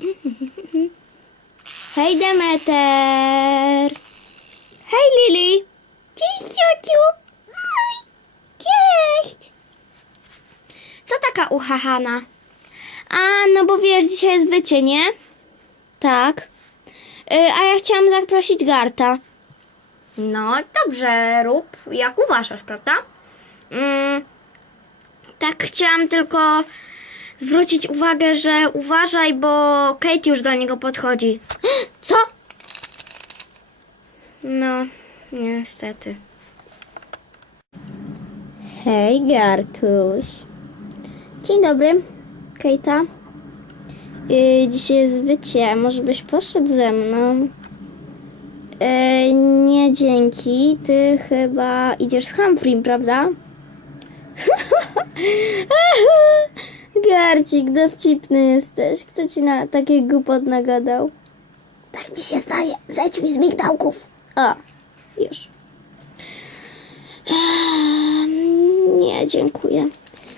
Hej Demeter! Hej Lili! Cześć ciociu! Hej! Cześć! Co taka uchahana? A, no bo wiesz, dzisiaj jest wycie, nie? Tak. Y, a ja chciałam zaprosić Garta. No, dobrze, rób jak uważasz, prawda? Mm, tak chciałam tylko zwrócić uwagę, że uważaj, bo Kate już do niego podchodzi. Co? No, niestety. Hej, Gartuś. Dzień dobry, Kejta. Yy, dzisiaj jest wycie, może byś poszedł ze mną? Yy, nie, dzięki. Ty chyba idziesz z Humphrey, prawda? Garcik, dowcipny jesteś. Kto ci na takie głupot nagadał? Tak mi się zdaje. Zejdź mi z migdałków. O, już. Ehm, nie, dziękuję.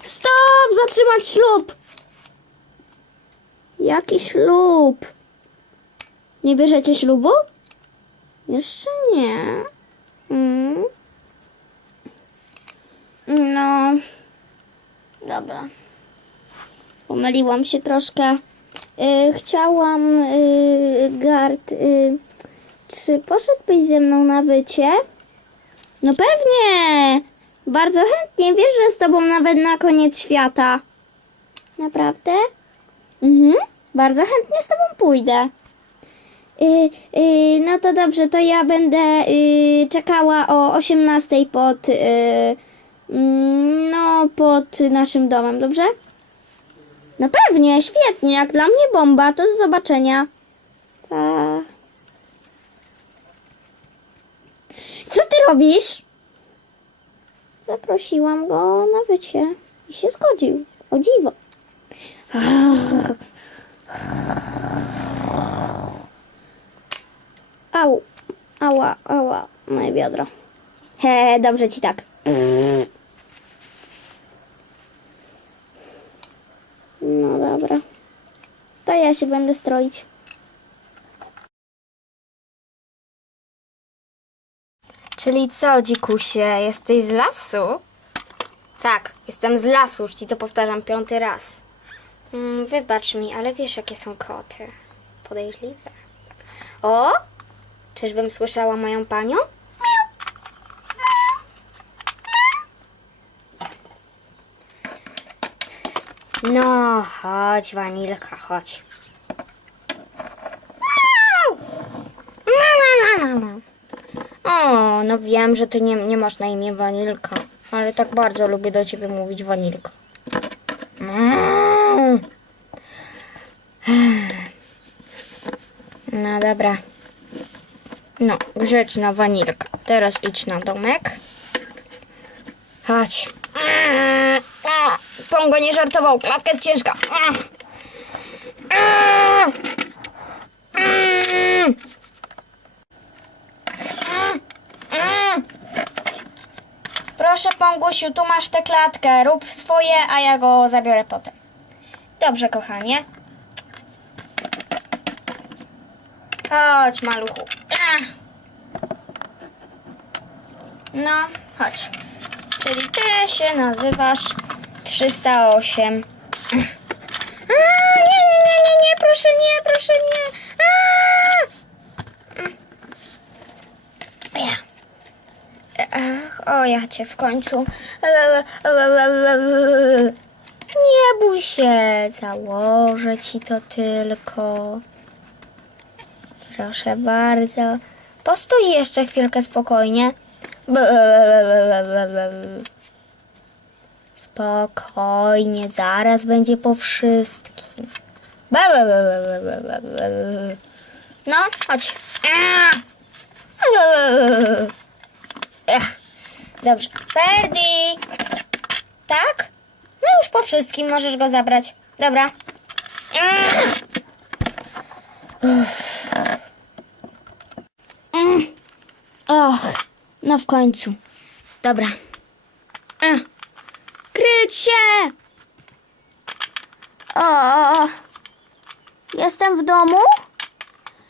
Stop! Zatrzymać ślub! Jaki ślub? Nie bierzecie ślubu? Jeszcze nie. Mm. No. Dobra. Pomyliłam się troszkę. Y, chciałam, y, Gard, y, czy poszedłbyś ze mną na wycie? No pewnie! Bardzo chętnie. Wiesz, że z tobą nawet na koniec świata. Naprawdę? Mhm. Bardzo chętnie z tobą pójdę. Y, y, no to dobrze, to ja będę y, czekała o 18 pod, y, mm, no, pod naszym domem, dobrze? No pewnie, świetnie, jak dla mnie bomba, to do zobaczenia. Pa. Co ty robisz? Zaprosiłam go na wycie i się zgodził. O dziwo. Au, ała, ała, moje biodro. He, dobrze ci tak. No dobra. To ja się będę stroić. Czyli co, dzikusie, jesteś z lasu? Tak, jestem z lasu, już ci to powtarzam piąty raz. Mm, wybacz mi, ale wiesz, jakie są koty. Podejrzliwe. O! Czyżbym słyszała moją panią? No, chodź, Wanilka, chodź. O, no wiem, że ty nie, nie masz na imię Wanilka, ale tak bardzo lubię do ciebie mówić Wanilka. No dobra. No, grzeczna Wanilka. Teraz idź na domek. Chodź. Pongo nie żartował, klatka jest ciężka. Mm. Mm. Mm. Proszę, Pongusiu, tu masz tę klatkę. Rób swoje, a ja go zabiorę potem. Dobrze, kochanie. Chodź, maluchu. No, chodź. Czyli ty się nazywasz 308. A, nie, nie, nie, nie, nie, proszę nie, proszę nie. A! Ach, o ja cię w końcu. Nie bój się, założę ci to tylko. Proszę bardzo. Postój jeszcze chwilkę spokojnie. Spokojnie, zaraz będzie po wszystkim. No, chodź. Ech, Dobrze. Ferdi! Tak? No już po wszystkim możesz go zabrać. Dobra. Uff. Och, no w końcu. Dobra. Mm. Kryć się! O, Jestem w domu?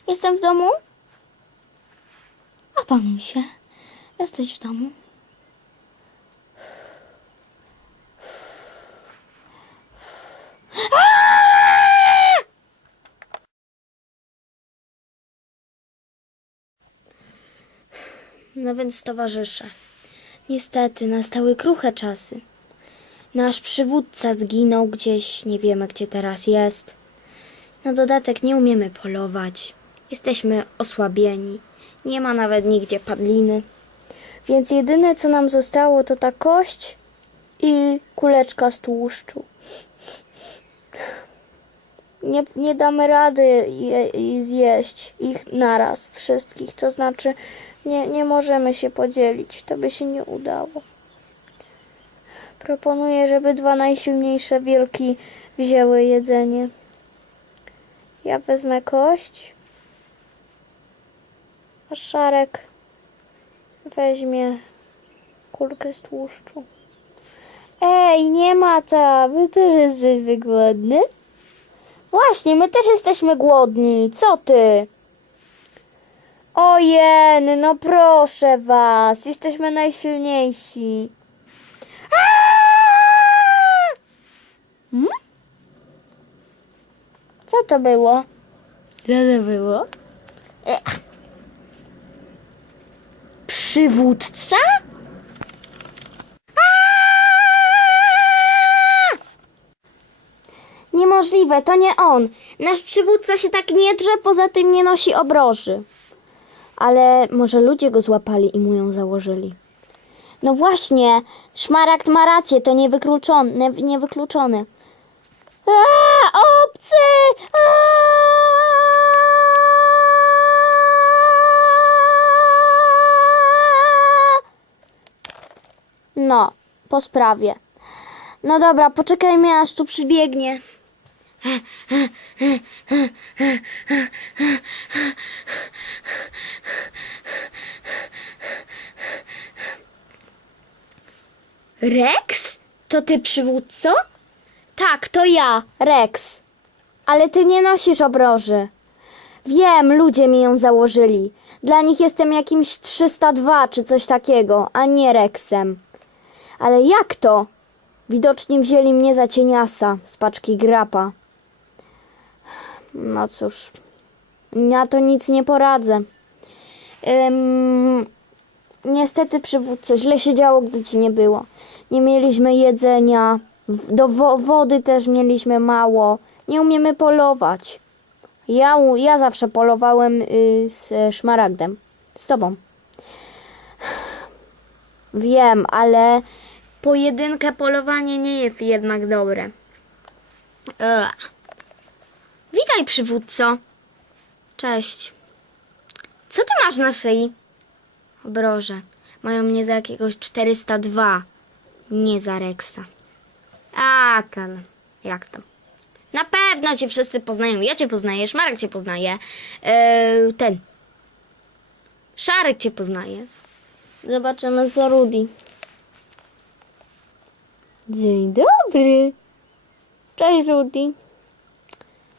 Jestem w domu? A panusie, jesteś w domu? No więc towarzysze, niestety nastały kruche czasy. Nasz przywódca zginął gdzieś, nie wiemy gdzie teraz jest. Na dodatek nie umiemy polować. Jesteśmy osłabieni. Nie ma nawet nigdzie padliny. Więc jedyne co nam zostało to ta kość i kuleczka z tłuszczu. Nie, nie damy rady je, je zjeść ich naraz, wszystkich. To znaczy, nie, nie możemy się podzielić. To by się nie udało. Proponuję, żeby dwa najsilniejsze wilki wzięły jedzenie. Ja wezmę kość, a Szarek weźmie kulkę z tłuszczu. Ej, nie ma ta, wy też jesteśmy głodny? Właśnie, my też jesteśmy głodni. Co ty? Ojen, no proszę was, jesteśmy najsilniejsi. Hmm? Co to było? Co to było? Ech. Przywódca? Niemożliwe, to nie on. Nasz przywódca się tak nie drze, poza tym nie nosi obroży. Ale może ludzie go złapali i mu ją założyli. No właśnie, szmaragd ma rację, to niewykluczone. niewykluczone. A, obcy! No, po sprawie. No dobra, poczekajmy aż tu przybiegnie. Rex? To ty przywódco? Tak, to ja, Rex. Ale ty nie nosisz obroży. Wiem, ludzie mi ją założyli. Dla nich jestem jakimś 302 czy coś takiego, a nie Rexem. Ale jak to? Widocznie wzięli mnie za cieniasa z paczki grapa. No cóż, na to nic nie poradzę. Ym, niestety przywódco, źle się działo, gdy ci nie było. Nie mieliśmy jedzenia, do wo- wody też mieliśmy mało. Nie umiemy polować. Ja, ja zawsze polowałem y, z e, szmaragdem. Z tobą. Wiem, ale pojedyncze polowanie nie jest jednak dobre. Ugh. Witaj, przywódco. Cześć. Co ty masz na szyi? Obroże. Mają mnie za jakiegoś 402. Nie za Rexa. A, tam. Jak tam? Na pewno cię wszyscy poznają. Ja cię poznaję, Szmarek cię poznaje. Eee, ten. Szarek cię poznaje. Zobaczymy co Rudy. Dzień dobry. Cześć Rudy.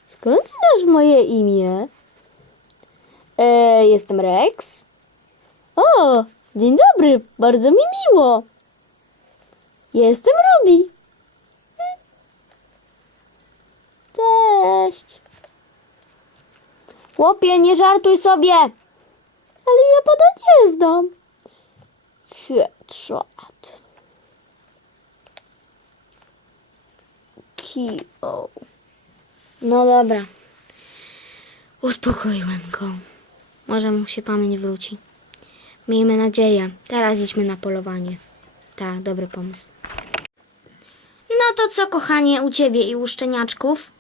Skąd znasz moje imię? E, jestem Rex. O, dzień dobry, bardzo mi miło. Jestem Rudy. Cześć. Chłopie, nie żartuj sobie. Ale ja pana nie znam. Headshot. Kio. No dobra. Uspokoiłem go. Może mu się pamięć wróci. Miejmy nadzieję. Teraz idźmy na polowanie. Tak, dobry pomysł. No to co, kochanie, u ciebie i u szczeniaczków?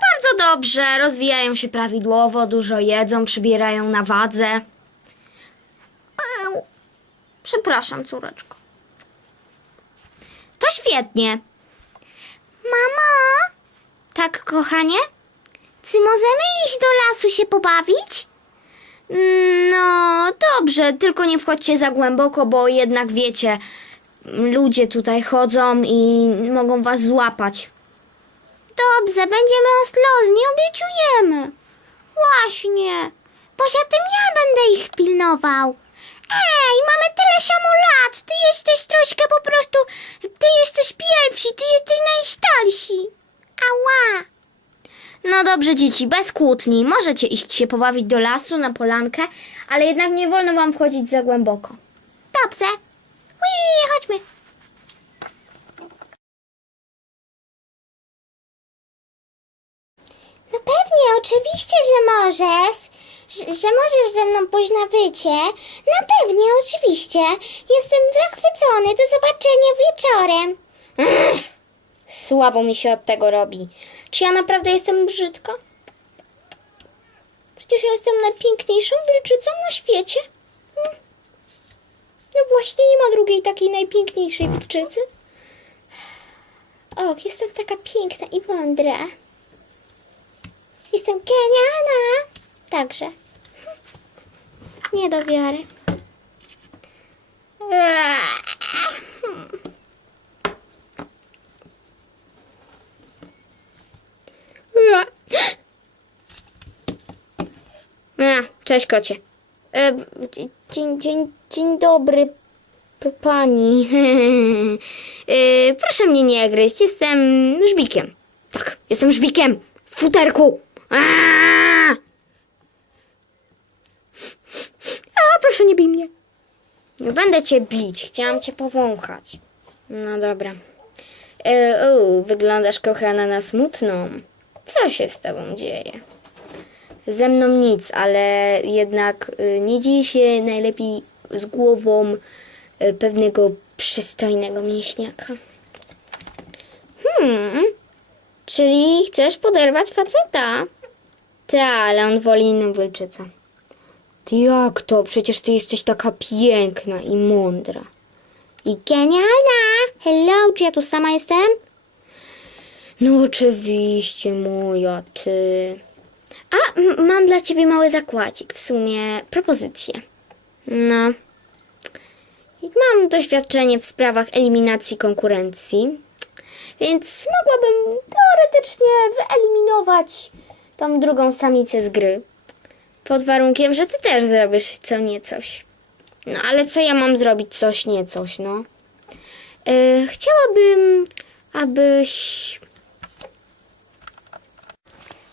Bardzo dobrze. Rozwijają się prawidłowo, dużo jedzą, przybierają na wadze. Przepraszam, córeczko. To świetnie. Mamo? Tak, kochanie? Czy możemy iść do lasu się pobawić? No, dobrze, tylko nie wchodźcie za głęboko, bo jednak wiecie, ludzie tutaj chodzą i mogą was złapać. Dobrze, będziemy ostrożni, obiecujemy. Właśnie. Poza tym ja będę ich pilnował. Ej, mamy tyle samo lat. Ty jesteś troszkę po prostu... Ty jesteś pierwszy, ty jesteś najstarsi. Ała. No dobrze, dzieci, bez kłótni. Możecie iść się pobawić do lasu, na polankę, ale jednak nie wolno wam wchodzić za głęboko. Dobrze. Ui, chodźmy. Pewnie, oczywiście, że możesz. Że, że możesz ze mną pójść na wycie. No pewnie, oczywiście. Jestem zachwycony. Do zobaczenia wieczorem. Słabo mi się od tego robi. Czy ja naprawdę jestem brzydka? Przecież ja jestem najpiękniejszą wilczycą na świecie. Hmm. No właśnie, nie ma drugiej takiej najpiękniejszej wilczycy. Och, jestem taka piękna i mądra. Jestem genialna. Także. Nie do wiary. Cześć kocie. E, dzień, dzień, dzień dobry, pani. e, proszę mnie nie gryźć, jestem żbikiem. Tak, jestem żbikiem. W futerku. A, proszę nie bij mnie. Nie będę cię bić, chciałam cię powąchać. No dobra. E, u, wyglądasz kochana na smutną. Co się z tobą dzieje? Ze mną nic, ale jednak y, nie dzieje się najlepiej z głową y, pewnego przystojnego mięśniaka. Hmm, czyli chcesz poderwać faceta? Ta, ale on woli inną wilczycę. Ty jak to? Przecież ty jesteś taka piękna i mądra. I genialna! Hello, czy ja tu sama jestem? No oczywiście, moja ty. A, mam dla ciebie mały zakładzik, w sumie propozycję. No. Mam doświadczenie w sprawach eliminacji konkurencji, więc mogłabym teoretycznie wyeliminować tą drugą samicę z gry. Pod warunkiem, że ty też zrobisz co niecoś. No ale co ja mam zrobić coś niecoś, no? Yy, chciałabym, abyś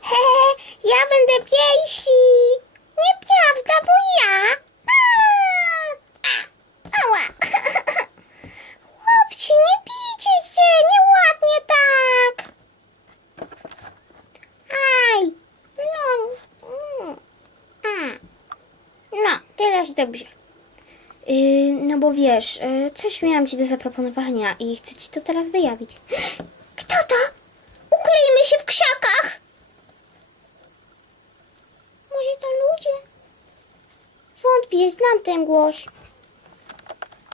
Hehe, ja będę pierwszy. Nieprawda, bo ja. Ała. Chłopcy, nie bijcie się, nieładnie tak. Aj, no, mm, mm. no, dobrze. Yy, no bo wiesz, yy, coś miałam ci do zaproponowania i chcę ci to teraz wyjawić. Kto to? Ukryjmy się w krzakach. Może to ludzie? Wątpię, znam ten głos.